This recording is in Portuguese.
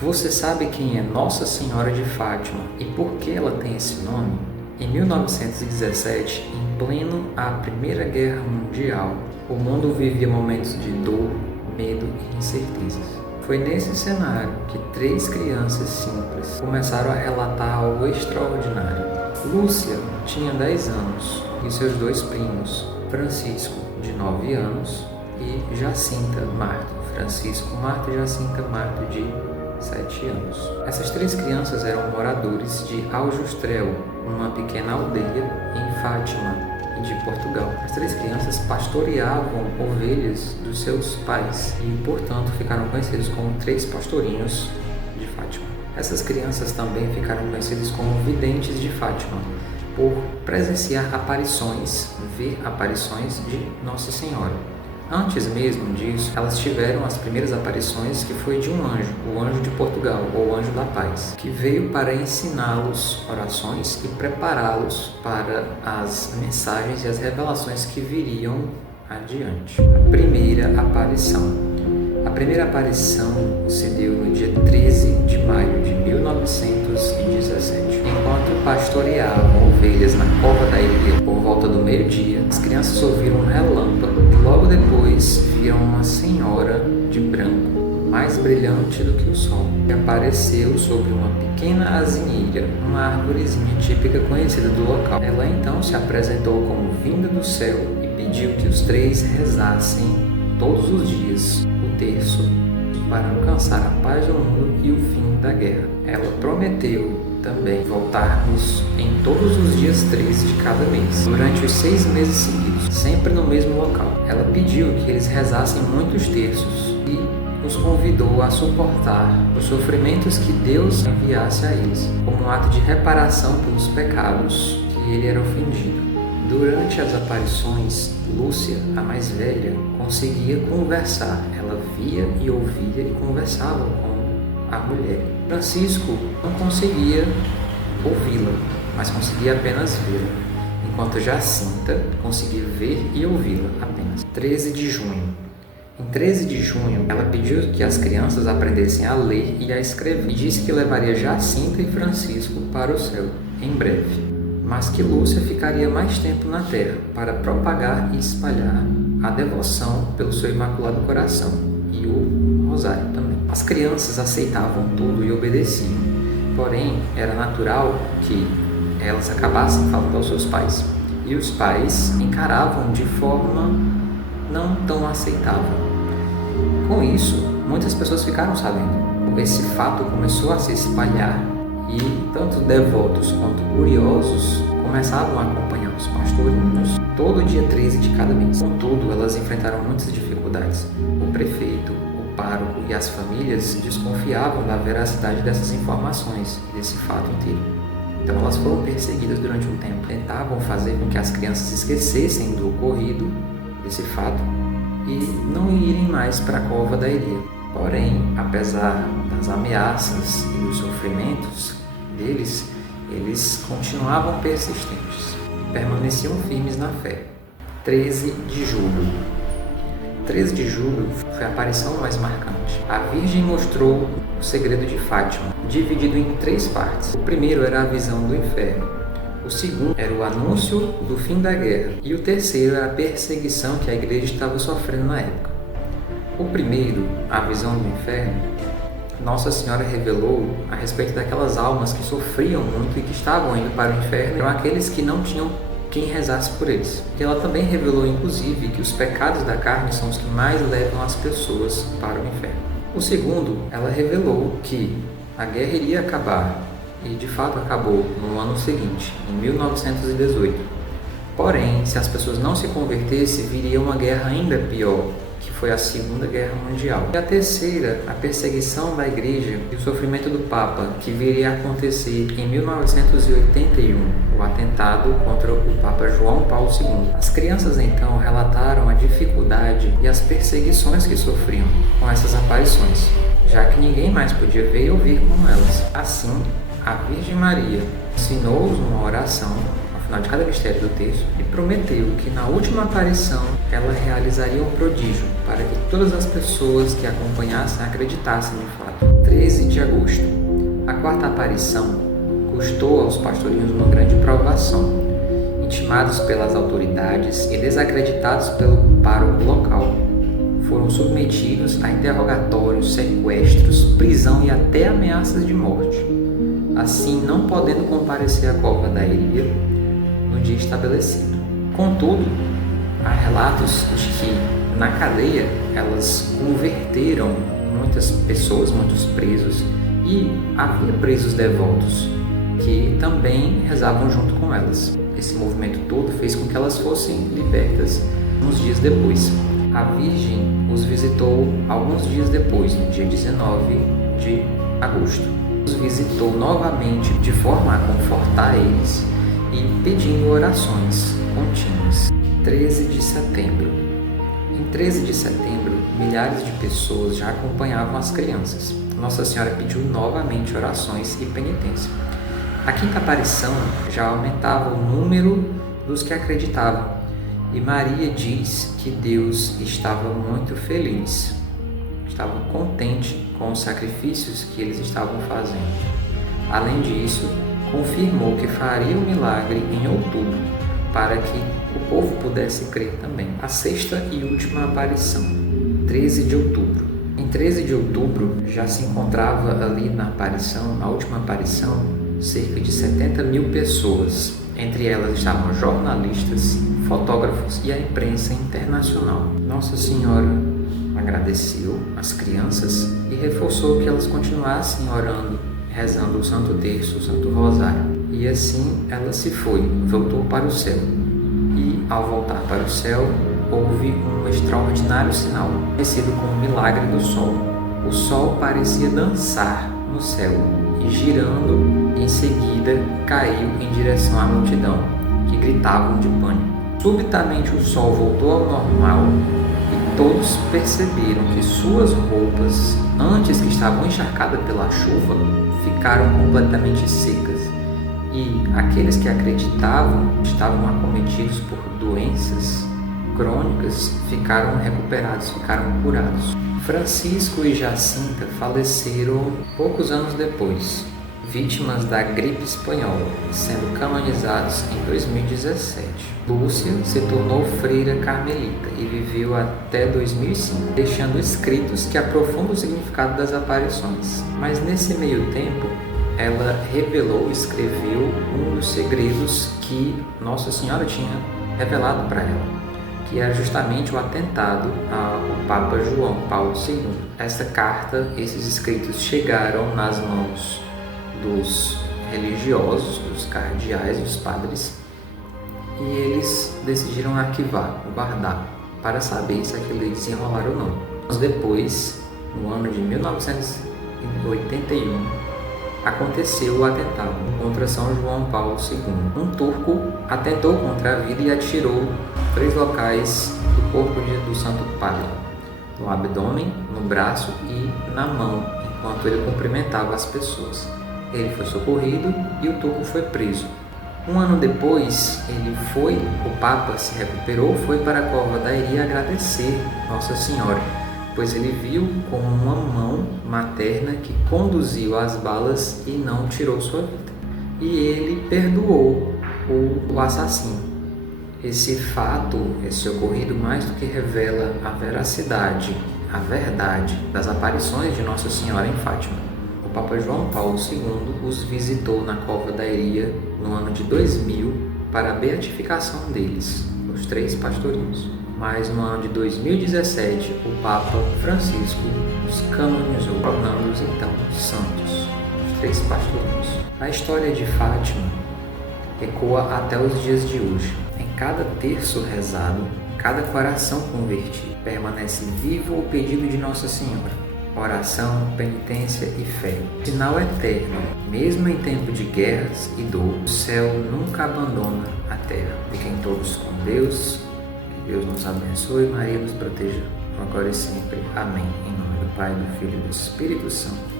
Você sabe quem é Nossa Senhora de Fátima e por que ela tem esse nome? Em 1917, em pleno a Primeira Guerra Mundial, o mundo vivia momentos de dor, medo e incertezas. Foi nesse cenário que 3 crianças simples começaram a relatar algo extraordinário. Lúcia tinha 10 anos e seus 2 primos, Francisco, de 9 anos, e Jacinta Marto. Francisco Marto e Jacinta Marto, de 7 anos. Essas 3 crianças eram moradores de Aljustrel, uma pequena aldeia em Fátima, de Portugal. As 3 crianças pastoreavam ovelhas dos seus pais e, portanto, ficaram conhecidos como 3 pastorinhos de Fátima. Essas crianças também ficaram conhecidas como videntes de Fátima, por presenciar aparições, ver aparições de Nossa Senhora. Antes mesmo disso, elas tiveram as primeiras aparições, que foi de um anjo, o anjo de Portugal, ou anjo da paz, que veio para ensiná-los orações e prepará-los para as mensagens e as revelações que viriam adiante. A primeira aparição se deu no dia 13 de maio de 1917. Enquanto pastoreavam ovelhas na cova da ilha por volta do meio-dia, as crianças ouviram um relâmpago e logo depois viram uma senhora de branco, mais brilhante do que o sol, que apareceu sobre uma pequena azinheira, uma árvorezinha típica conhecida do local. Ela então se apresentou como vinda do céu e pediu que os 3 rezassem todos os dias o terço para alcançar a paz do mundo e o fim da guerra. Ela prometeu também voltarmos em todos os dias 13 de cada mês, durante os 6 meses seguidos, sempre no mesmo local. Ela pediu que eles rezassem muitos terços e os convidou a suportar os sofrimentos que Deus enviasse a eles, como um ato de reparação pelos pecados que ele era ofendido. Durante as aparições, Lúcia, a mais velha, conseguia conversar. Ela via e ouvia e conversava com a mulher. Francisco não conseguia ouvi-la, mas conseguia apenas vê-la, enquanto Jacinta conseguia ver e ouvi-la apenas. 13 de junho. Em 13 de junho, ela pediu que as crianças aprendessem a ler e a escrever, e disse que levaria Jacinta e Francisco para o céu em breve, mas que Lúcia ficaria mais tempo na terra para propagar e espalhar a devoção pelo seu Imaculado Coração e o Rosário também. As crianças aceitavam tudo e obedeciam, porém era natural que elas acabassem falando aos seus pais, e os pais encaravam de forma não tão aceitável. Com isso, muitas pessoas ficaram sabendo. Esse fato começou a se espalhar e tanto devotos quanto curiosos começavam a acompanhar os pastorinhos todo dia 13 de cada mês. Contudo, elas enfrentaram muitas dificuldades. O prefeito, o pároco e as famílias desconfiavam da veracidade dessas informações e desse fato inteiro. Então elas foram perseguidas durante um tempo. Tentavam fazer com que as crianças esquecessem do ocorrido, desse fato, e não irem mais para a cova da Iria. Porém, apesar das ameaças e dos sofrimentos deles, eles continuavam persistentes e permaneciam firmes na fé. 13 de julho. 13 de julho foi a aparição mais marcante. A Virgem mostrou o segredo de Fátima, dividido em 3 partes. O primeiro era a visão do inferno. O segundo era o anúncio do fim da guerra. E o terceiro era a perseguição que a igreja estava sofrendo na época. O primeiro, a visão do inferno, Nossa Senhora revelou a respeito daquelas almas que sofriam muito e que estavam indo para o inferno, eram aqueles que não tinham quem rezasse por eles. E ela também revelou, inclusive, que os pecados da carne são os que mais levam as pessoas para o inferno. O segundo, ela revelou que a guerra iria acabar, e de fato acabou no ano seguinte, em 1918. Porém, se as pessoas não se convertessem, viria uma guerra ainda pior, que foi a Segunda Guerra Mundial. E a terceira, a perseguição da igreja e o sofrimento do Papa, que viria a acontecer em 1981, o atentado contra o Papa João Paulo II. As crianças então relataram a dificuldade e as perseguições que sofriam com essas aparições, já que ninguém mais podia ver e ouvir como elas. Assim, a Virgem Maria ensinou-os uma oração ao final de cada mistério do terço e prometeu que na última aparição ela realizaria um prodígio para que todas as pessoas que acompanhassem acreditassem no fato. 13 de agosto. A quarta aparição custou aos pastorinhos uma grande provação. Intimados pelas autoridades e desacreditados pelo pároco local, foram submetidos a interrogatórios, sequestros, prisão e até ameaças de morte, assim não podendo comparecer à cova da Iria no dia estabelecido. Contudo, há relatos de que na cadeia elas converteram muitas pessoas, muitos presos, e havia presos devotos que também rezavam junto com elas. Esse movimento todo fez com que elas fossem libertas uns dias depois. A Virgem os visitou alguns dias depois, no dia 19 de agosto. Os visitou novamente de forma a confortar eles e pedindo orações contínuas. 13 de setembro. Em 13 de setembro, milhares de pessoas já acompanhavam as crianças. Nossa Senhora pediu novamente orações e penitência. A quinta aparição já aumentava o número dos que acreditavam, e Maria diz que Deus estava muito feliz, estava contente com os sacrifícios que eles estavam fazendo. Além disso, confirmou que faria o milagre em outubro, para que o povo pudesse crer também. A sexta e última aparição, 13 de outubro. Em 13 de outubro já se encontrava ali na última aparição, cerca de 70 mil pessoas. Entre elas estavam jornalistas, fotógrafos e a imprensa internacional. Nossa Senhora agradeceu as crianças e reforçou que elas continuassem orando, rezando o Santo Terço, o Santo Rosário. E assim ela se foi, voltou para o céu. E ao voltar para o céu, houve um extraordinário sinal, conhecido como o Milagre do Sol. O Sol parecia dançar no céu e, girando, em seguida caiu em direção à multidão, que gritavam de pânico. Subitamente o Sol voltou ao normal e todos perceberam que suas roupas, antes que estavam encharcadas pela chuva, ficaram completamente secas. E aqueles que acreditavam estavam acometidos por doenças crônicas ficaram recuperados, ficaram curados. Francisco e Jacinta faleceram poucos anos depois, vítimas da gripe espanhola, sendo canonizados em 2017. Lúcia se tornou freira carmelita e viveu até 2005, deixando escritos que aprofundam o significado das aparições. Mas nesse meio tempo, ela revelou, escreveu um dos segredos que Nossa Senhora tinha revelado para ela, que era justamente o atentado ao Papa João Paulo II. Essa carta, esses escritos chegaram nas mãos dos religiosos, dos cardeais, dos padres, e eles decidiram arquivar, guardar, para saber se aquilo ia desenrolar ou não. Mas depois, no ano de 1981, aconteceu o atentado contra São João Paulo II. Um turco atentou contra a vida e atirou 3 locais do corpo do Santo Padre, no abdômen, no braço e na mão, enquanto ele cumprimentava as pessoas. Ele foi socorrido e o turco foi preso. Um ano depois, o Papa se recuperou, foi para a cova da Iria agradecer Nossa Senhora, pois ele viu com uma mão materna que conduziu as balas e não tirou sua vida. E ele perdoou o assassino. Esse fato, esse ocorrido, mais do que revela a veracidade, a verdade das aparições de Nossa Senhora em Fátima. O Papa João Paulo II os visitou na cova da Iria no ano de 2000 para a beatificação deles, os 3 pastorinhos. Mas no ano de 2017, o Papa Francisco os canonizou, tornando-os então santos, os 3 pastorinhos. A história de Fátima ecoa até os dias de hoje. Em cada terço rezado, cada coração convertido, permanece vivo o pedido de Nossa Senhora. Oração, penitência e fé. Sinal eterno, mesmo em tempo de guerras e dor, o céu nunca abandona a terra. Fiquem todos com Deus, que Deus nos abençoe e Maria nos proteja, agora e sempre. Amém. Em nome do Pai, do Filho e do Espírito Santo.